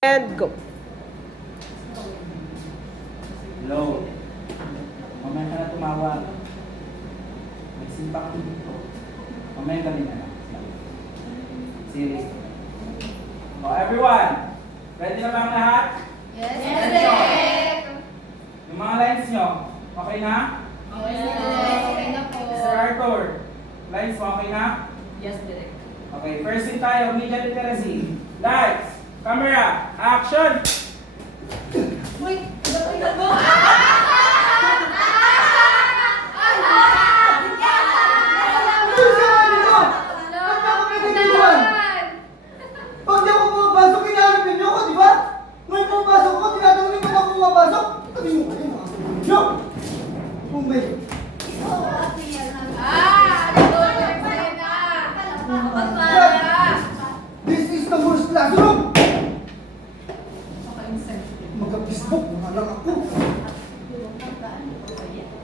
And go. Hello. Mamaya ka na tumawag. Nagsimpa ka dito. Mamaya ka din na lang. Serious. Oh, everyone. Ready na ba ang lahat? Yes, Direk! Yung mga lines nyo, okay na? Okay na po. Sir Arthur, lines mo okay na? Yes, Direk. Okay, first thing tayo, media literacy. Lights, camera, action! Wait! Iba mo! Pag di ako pumapasok, hinahanap ninyo ako, di ba? Ngayon pumapasok ako, tinatanong ninyo ako pumapasok. Tabi mo kayo, mga sabi ninyo. Oh my God. This is the worst classroom! Magka-Facebook, mga lang ako.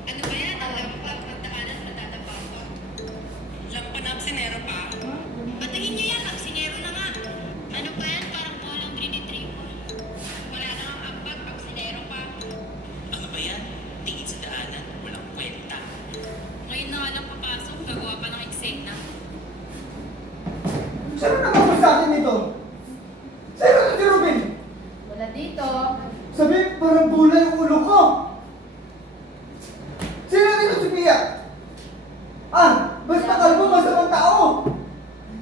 Ano ba yan? Alam mo ba pagdaanan matatapaso? Lampan absinero pa? Batiin niyo yan, absinero na nga. Ano ba yan? Parang walang trinitriple. Wala na ang ambag, absinero pa. Ano ba yan? Tingin sa daanan, walang kwenta. Ngayon na nga lang papasok, gagawa pa ng eksena. Sino nakapo sa akin nito? Sino na si Ruben? Wala dito. Sabi, parang bulay yung ulo ko. Sino dito si Pia? Basta kalbo, masamang tao.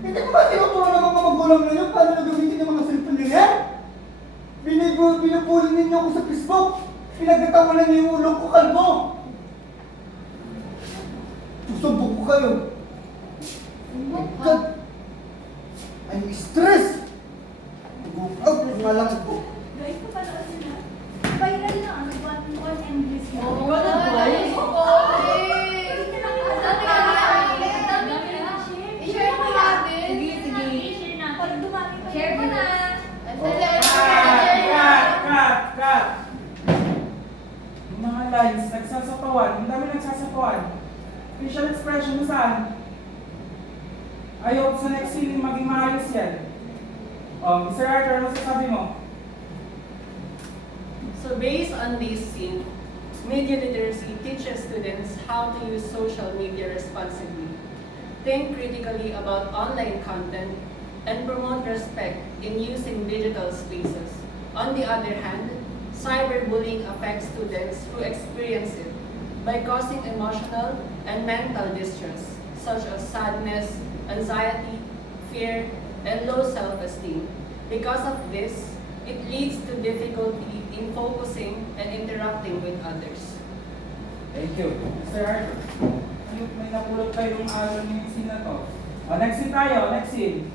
Hindi ko ba tinuturo ng mga magulang ninyo paano na gamitin yung mga cellphone nyo yan? Pinupulin ninyo ako sa Facebook. Pinagkatawanan niyo yung ulo ko, kalbo. Susubok ko kayo. Oh my God. I'm stressed. Out nga lang ako. Guys, kapanood nyo na. Viral na ang one English na. Oo, guys. I-share mo natin. I-share na. Pag dumami pa Share mo na. Cut! Yung mga lines, nagsasapawan. Ang dami nagsasapawan. Facial expression mo saan? Ayaw sa next scene maging maayos yan. Mr. Arthur, ano sasabi mo? So based on this scene, media literacy teaches students how to use social media responsibly, think critically about online content, and promote respect in using digital spaces. On the other hand, cyberbullying affects students who experience it by causing emotional and mental distress, such as sadness, anxiety, fear, and low self-esteem. Because of this, it leads to difficulty in focusing and interacting with others. Thank you. Mr. Arthur, may napulot kayo yung araw ng scene na to. Next scene tayo, next scene.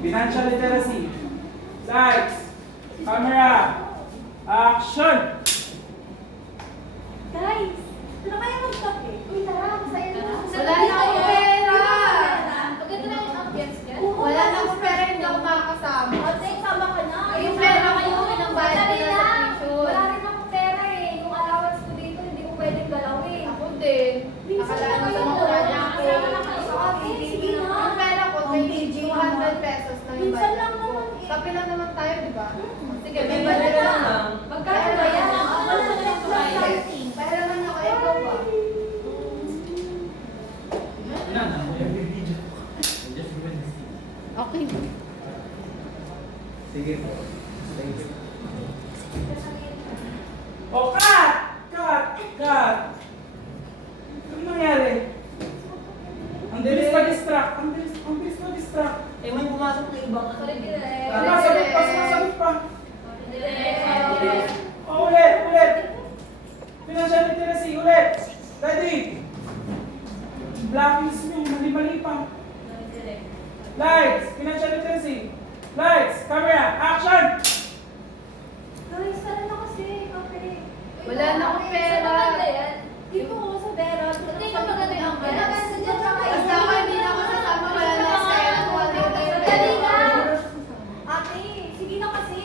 Financial literacy. Lights, camera, action! Guys, ito na kaya mag-topic. Uy, tara, masaya na. Wala na akong pera. Maganda na yung ambience niya. Wala na akong pera, hindi ako makakasama. Ate, sama ka na. Yung pera ko yung pinambayad ko na sa tuition. Wala rin akong pera eh. Yung allowance ko dito, hindi ko pwedeng galawin. Ako din. Minsan Akala lang ko sa yun. mukha niya ako. Kasama na kayo. Ate, sige na. Yung pera ko, Ang video 200 pesos na yung Minsan budget lang ko. naman eh. Kape lang naman tayo, di ba? Sige, may May budget budget lang. lang. Magkano ba yan? Ako na lang nag-starting. Pahiraman ako, ikaw ba? Okay. Sige po. Thank you. Cut! Ano nangyari? Ang bilis pa-distract. Eh, may pumasok na ibang Sumasagot pa. Ulit. Financial literacy, ulit. Ready? Blacklist nyo, mali-mali pa. Lights, financial literacy. Lights, camera, action! Guys, tara na kasi. Kape. Wala na akong pera. Sa maganda yan. Dito ko sa pera. Hindi ka maganda yung Wala ambience. ka sa dyan sa kayo. Basta ako hindi na ako sasama, wala na sa pera. Wala na yung pera. Dali na. Ate, sige na kasi.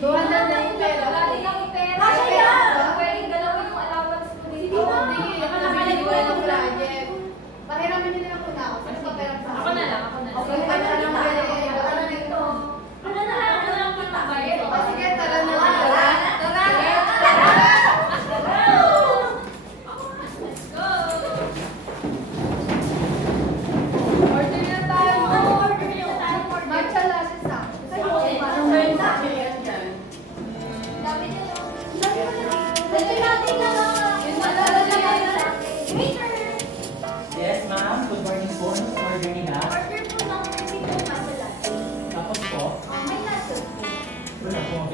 Wala na yung pera. Dali na yung pera. Kasi Kaya, yan. pwedeng galawin yung allowance ko dito. Oo, hindi. Nakakalik ko na yung project. Ako na lang. Okay, pala ng pera. Ano na lang?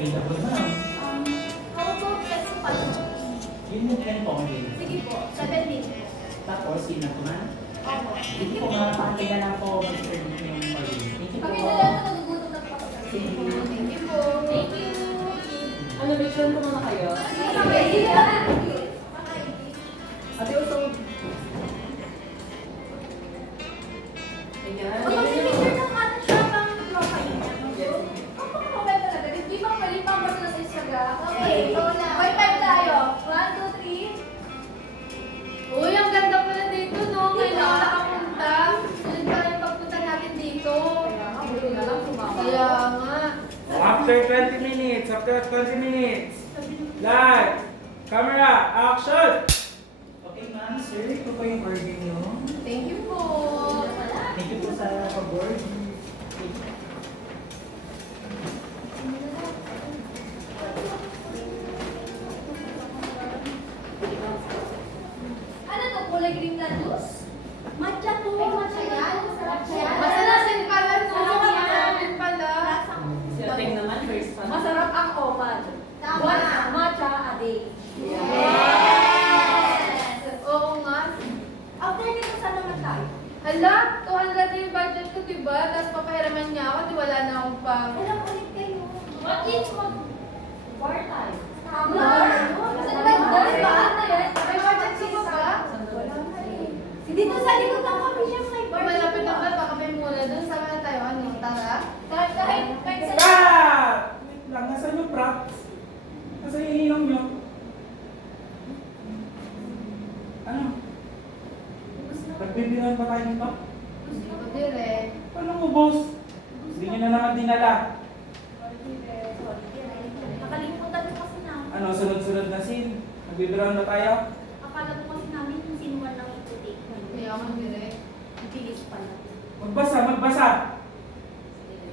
available na. How about let's pasok? Yun yung plan po ngayon. Sige po, 7 minutes. Tapos, sinatunan. Opo. Hindi po makapakita na po mag-serve yung order. Thank you po. Pakita lang na nagugutom na po ako. Sige po. Thank you po. Thank you. Ano, picture ko muna kayo? Okay. Ate, usong. Ayan. O, mag-picture ng mata siya pang profile niya. Yes. Opo, mobile talaga. Di ba mali pang basta sa Instagram? Okay, may time tayo. 1, 2, 3. Uy, ang ganda pala dito, no? Kailangan nakapunta. Sunod pa yung pagpunta natin dito. Kaya nga. After 20 minutes, live, camera, action! Okay, ma'am, sir. Ito po yung order niyo. Thank you po. Thank you po sa pag-board. Ano to? Kulay green na juice? Matcha po. Matcha yan. Matcha yan. Masalasin pala, no? Masarap yan. Masalasin pala. Si Ateng naman, first one. Masarap ang opad. Tama. Matcha a day. Yes! Oo nga. After nito, saan naman tayo? Hala, 200 na yung budget ko, diba? Tapos papahiraman niya ako, di wala na akong pang... Walang ulit kayo. What is mag-bar tayo? Tama. Bar? Saan ba? Dahil ba ano yan? May budget ka ba ba? Wala na eh. Dito sa likod ng coffee shop may bar. Malapit na ba? Baka may muna dun. Saan na tayo? Ano? Tara? Kahit sa... Cut! Wait lang, nasaan yung props? Nasaan yung ininom nyo? Ano? Nagbibiran ba tayo nito? Hindi ko direct. Paano mo, boss? Hindi nyo na naman dinala. Nakalimutan ko kasi na. Ano, sunod-sunod na scene? Nagbibiran ba tayo? Akala ko kasi namin yung sinuwan ng ito-take na yun. Kaya ako direct. Bilis pala. Magbasa, magbasa!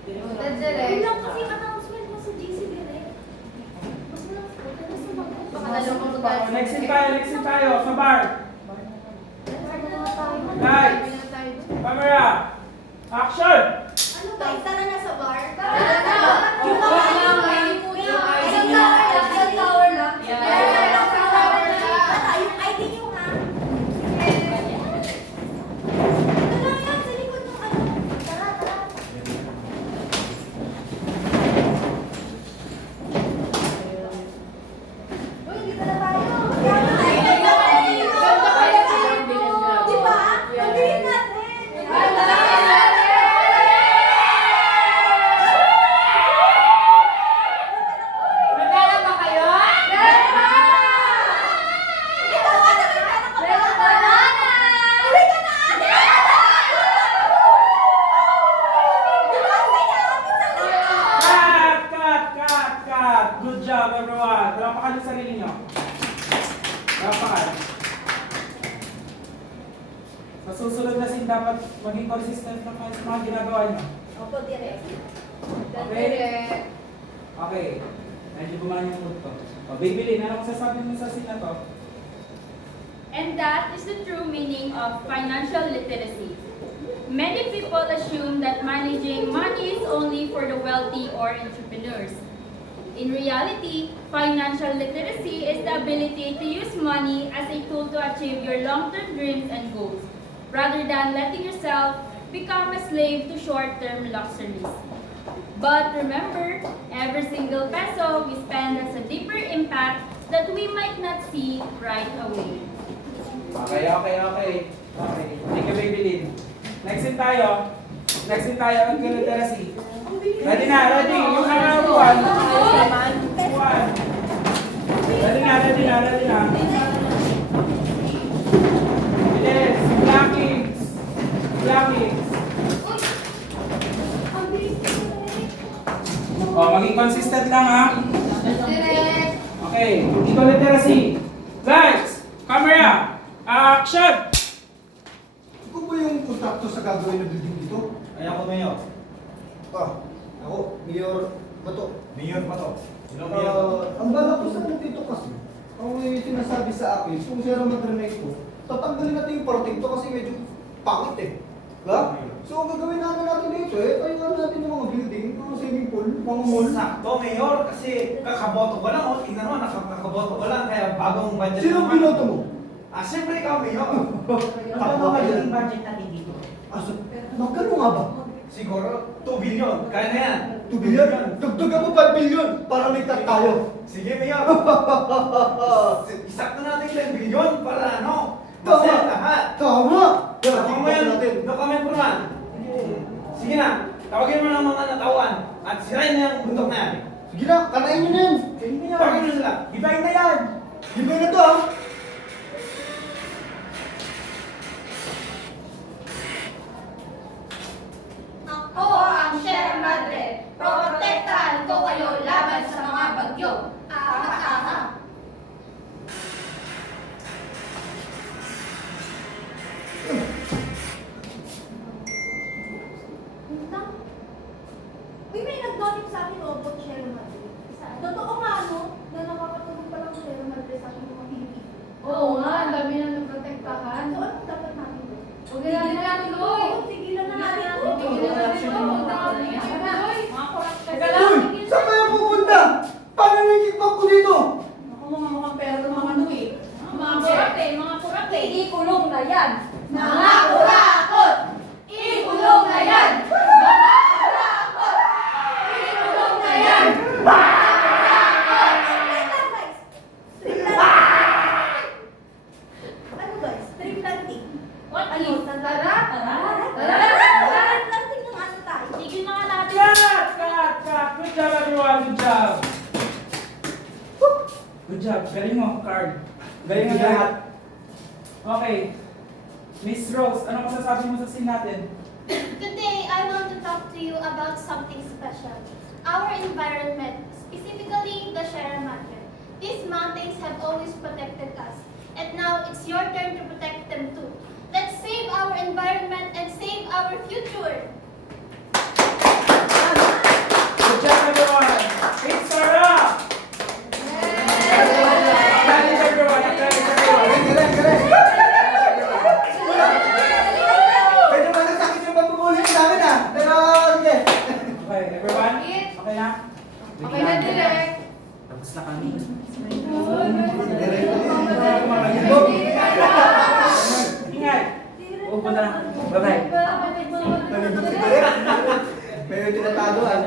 Punta Yun direct. lang kasi yung announcement mo sa GC Direct. Mas lang po. Tapos sumagot. Baka naloko ko tayo. Next scene tayo, sa bar. Lights. Sabi na tayo. Camera! Action! Ano ba? Tara na sa bar? Tara na! Yung Oo, mga lang, may may kuya. kuya. Isang tower lang. Isang tower lang. Yeah. Isang tower lang. Tara, yung ID niyo ha. Ito lang yan, sa likod ng ano. Tara, tara. Uy, dito na tayo. Ganda kaya sila. Di ba? Ang bilis natin. Magkala ba kayo? Cut! Good job, everyone. Palakpakan yung sarili nyo. Palakpakan. Sa susunod na scene, dapat maging consistent na kayo sa mga ginagawa nyo. Opo, direct. Okay? Okay. Medyo gumawa yung mood ko. O, Babylin, ano masasabi mo sa scene na to? And that is the true meaning of financial literacy. Many people assume that managing money is only for the wealthy or entrepreneurs. In reality, financial literacy is the ability to use money as a tool to achieve your long-term dreams and goals, rather than letting yourself become a slave to short-term luxuries. But remember, every single peso we spend has a deeper impact that we might not see right away. Okay. Thank you, Babylin. Next scene tayo. Ang literacy. Ready na. Yung nakakabuhan. Buwan. Ready na. Bilis. Blackings. Ang bilis ko direct. O, maging consistent lang ha. Direct. Okay. Dito literacy. Lights. Camera. Action! Ikaw ba yung kontrakto sa gagawin na building dito? Ay ako, Mayor. Ako, Mayor Bato. Mayor pa to. Sino Mayor? Ang balak ko sa dito kasi, ang may sinasabi sa akin, kung siya naman mag-remake ko, tatanggalin natin yung parting to kasi medyo pangit eh. Diba? So, ang gagawin natin dito tayo natin ng mga building, mga swimming pool, mga mall. Sakto, Mayor, kasi kakaboto ko lang. Tingnan mo, nakakaboto ko lang. Kaya bagong budget Sino ang binoto mo? Siyempre ikaw, Mayor. Ano ba yung budget natin dito? So, magkano nga ba? Siguro, 2 billion. Kaya na yan. 2 billion? Dagdagan mo 5 billion para may cut tayo. Sige, Mayor. Isakto natin 10 billion para ano? Tama. Masaya lahat. Tama! No comment, no comment po naman. Sige na, tawagin mo ng mga natawan at sirain niya ang bundok na yan. Sige na, kanain nyo na yan. Kayo na yan. Tawagin mo sila. Ibahin na yan. Libay na to ah. Ako ang Sierra Madre. Protektahan ko kayo laban sa mga bagyo. Aha. Uy, may nag-donate sa akin about Sierra Madre. Totoo nga, no? Na nakakatulong palang Sierra Madre sa akin mga Pilipino. Oo nga, ang dami na naprotektahan. So, ano dapat natin doon? Huwag na natin ito. Tigilan na natin to. Tigilan na natin ito. Huwag na natin ito. Mga kurap Teka lang. Uy! Saan kayo pupunta? Paano nagkikipag ko dito? Ako mga mukhang pera ng mga ano eh. Mga kurap eh. Ikulong na yan. Mga kurakot! Ikulong na yan. Mga kurakot! Ikulong na yan. Ano guys? Tree planting. What Ano? is? Tara? Tara. Tree planting ng ano tayo? Tigil na nga natin. Cut! Good job, everyone. Good job. Good job. Galing mo, Carl. Galing mo lahat. Okay. Miss Rose, ano masasabi mo sa scene natin? Today, I want to talk to you about something special. Our environment, specifically the Sierra Madre. These mountains have always protected us, and now it's your turn to protect them too. Let's save our environment and save our future. Good job, everyone. It's Sarah. Acknowledge everyone. Acknowledge everyone. Galing! Medyo masasakit yung pagpupulin namin ah. Pero, sige. Okay, everyone. Okay na? Okay na, direct. Tapos na kami. Ingat. Upo na lang. Bye-bye. Nalibot si Direk. Medyo tinatago ah.